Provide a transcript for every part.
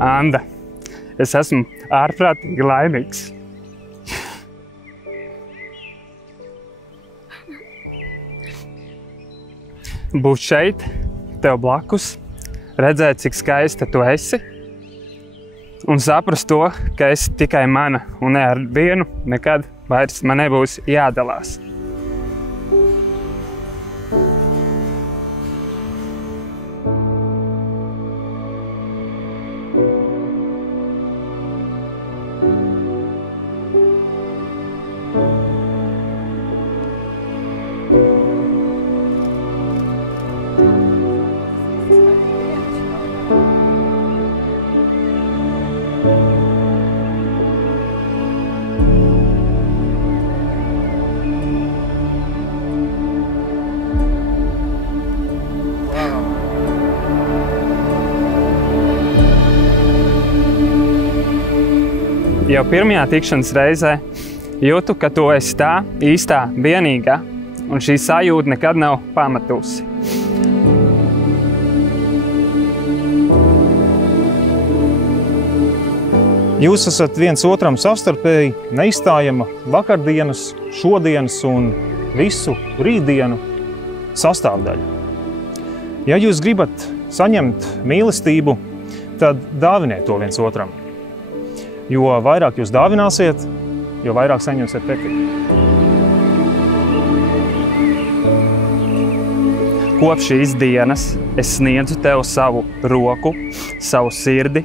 Anda, es esmu ārprātīgi laimīgs. Būt šeit, tev blakus, redzēt, cik skaista tu esi, un saprast to, ka esi tikai mana, un ne ar vienu nekad vairs man nebūs jādalās. Jau pirmajā tikšanas reizē jūtu, ka tu esi tā īstā vienīgā, un šī sajūta nekad nav pamatusi. Jūs esat viens otram savstarpēji neizstājama vakardienas, šodienas un visu rītdienu sastāvdaļa. Ja jūs gribat saņemt mīlestību, tad dāviniet to viens otram. Jo vairāk jūs dāvināsiet, jo vairāk saņemsiet pretī. Kopš šīs dienas es sniedzu tev savu roku, savu sirdi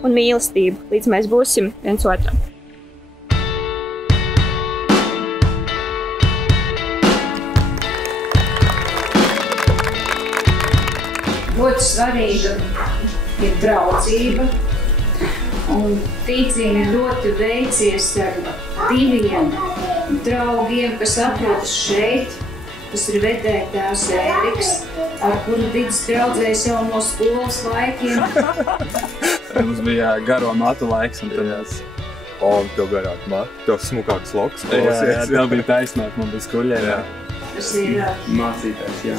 un mīlestību, līdz mēs būsim viens otram. Ļoti svarīga ir draudzība. Un tīcīni ļoti veicies ar diviem draugiem, kas atrodas šeit. Tas ir vedētājs Ēriks, ar kuru Digis draudzējas jau no skolas laikiem. Mums bija garo matu laiks un tad... Tev garāk matu, tev smukāks loks klausies. Jā, tev bija taisnāk, man bija skuļē. Tas ir mācītājs, jā.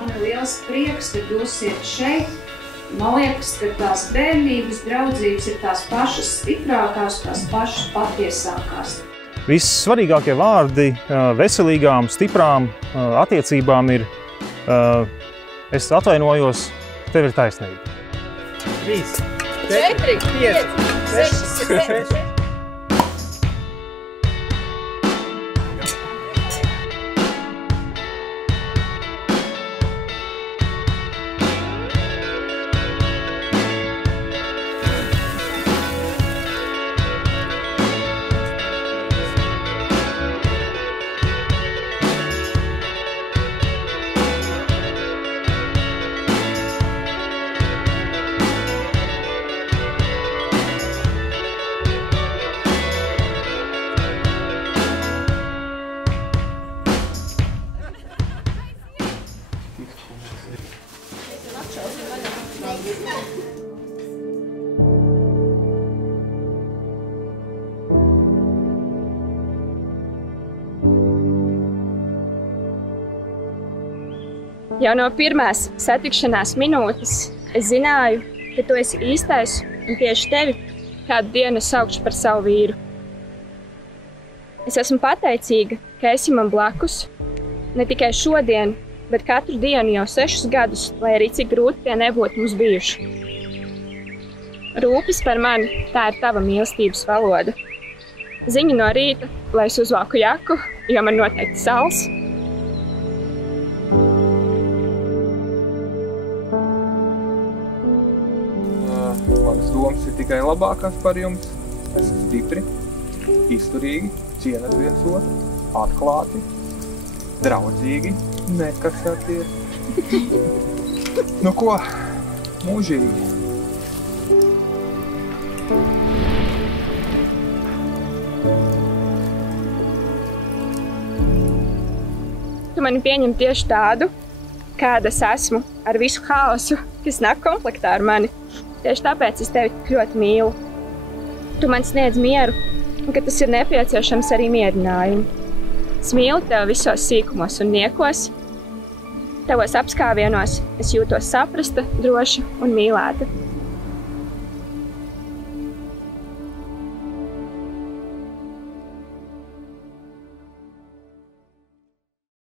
Man ir liels prieks, ka jūs iet šeit. Man liekas, ka tās bērnības draudzības ir tās pašas stiprākās, tās pašas patiesākās. Vissvarīgākie vārdi veselīgām, stiprām attiecībām ir es atvainojos, tev ir taisnība. 3, 4, 5, 6, 7. Jau no pirmās satikšanās minūtes es zināju, ka tu esi īstais un tieši tevi kādu dienu es saukšu par savu vīru. Es esmu pateicīga, ka esi man blakus, ne tikai šodien, bet katru dienu jau 6 gadus, lai arī cik grūti tie nebūtu mums bijuši. Rūpes par mani, tā ir tava mīlestības valoda. Ziņa no rīta, lai es uzvalku jaku, jo man noteikti sals. Manas domas ir tikai labākās par jums. Esat stipri, izturīgi, cienat viens otru, atklāti, draudzīgi, nekašāties. Nu ko, mūžīgi. Tu mani pieņem tieši tādu, kāda es esmu, ar visu haosu, kas nāk komplektā ar mani. Tieši tāpēc es tevi tik ļoti mīlu. Tu man sniedz mieru, un ka tas ir nepieciešams arī mierinājumu. Es mīlu tevi visos sīkumos un niekos. Tavos apskāvienos es jūtos saprasta, droša un mīlēta.